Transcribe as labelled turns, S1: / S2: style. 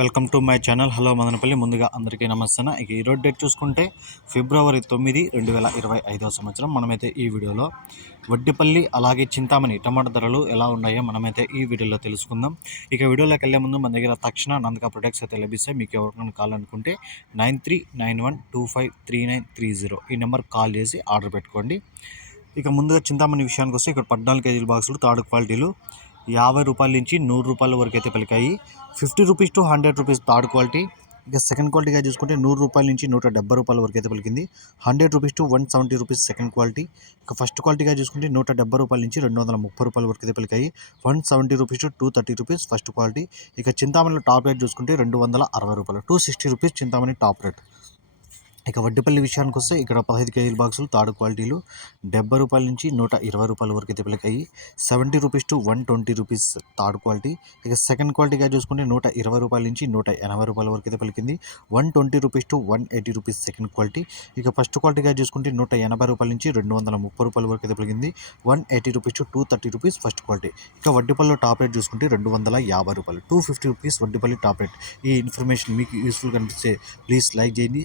S1: Welcome to my channel. Hello Madanapalle. ముందుగా అందరికీ నమస్తే ఇక ఈరోజు డేట్ చూసుకుంటే ఫిబ్రవరి తొమ్మిది రెండు వేల ఇరవై ఐదవ సంవత్సరం. మనమైతే ఈ వీడియోలో వడ్డిపల్లి అలాగే చింతామణి టమాటా ధరలు ఎలా ఉన్నాయో మనమైతే ఈ వీడియోలో తెలుసుకుందాం. ఇక వీడియోలోకి వెళ్ళే ముందు మన దగ్గర తక్షణ నందక ప్రొడక్ట్స్ అయితే లభిస్తాయి. మీకు ఎవరికైనా కావాలనుకుంటే nine three nine one two five three nine three zero ఈ నెంబర్ కాల్ చేసి ఆర్డర్ పెట్టుకోండి. ఇక ముందుగా చింతామణి విషయానికి వస్తే ఇక్కడ పద్నాలుగు కేజీల బాక్సులు థర్డ్ క్వాలిటీలు యాభై రూపాయల నుంచి నూరు రూపాయల వరకు అయితే పలికాయి. Fifty rupees to hundred rupees third quality. ఇక సెకండ్ క్వాలిటీగా చూసుకుంటే నూరు రూపాయల నుంచి నూట డెబ్బై రూపాయల వరకు అయితే పలికింది. Hundred rupees to one seventy rupees second quality. ఇక ఫస్ట్ క్వాలిటీగా చూసుకుంటే నూట డెబ్బై రూపాయల నుంచి రెండు వందల ముప్పై రూపాయల వరకు అయితే పలికాయి. One seventy rupees to two thirty rupees first quality. ఇక చింతామణిలో టాప్ రేట్ చూసుకుంటే రెండు వందల అరవై రూపాయలు. Two sixty rupees Chintamani top rate. ఇక వడ్డిపల్లి విషయానికి వస్తే ఇక్కడ పదహైదు కేజీల బాక్సులు తాడు క్వాలిటీలు డెబ్బై రూపాయల నుంచి నూట ఇరవై రూపాయల వరకు అయితే పిలకాయి seventy rupees to one twenty rupees third quality. ఇక సెకండ్ క్వాలిటీగా చూసుకుంటే నూట ఇరవై రూపాయల నుంచి నూట ఎనభై రూపాయల వరకు అయితే పలికింది. One twenty rupees to one eighty rupees second quality. ఇక ఫస్ట్ క్వాలిటీగా చూసుకుంటే నూట ఎనభై రూపాయల నుంచి రెండు వందల ముప్పై రూపాయల వరకు అయితే పలికింది. One eighty rupees to two thirty rupees first quality. ఇక వడ్డిపల్లిలో టాప్ రేట్ చూసుకుంటే రెండు వందల యాభై రూపాయలు. Two fifty rupees Vaddipalli top rate. ఈ ఇన్ఫర్మేషన్ మీకు యూస్ఫుల్ కనిపిస్తే ప్లీజ్ లైక్ చేయండి.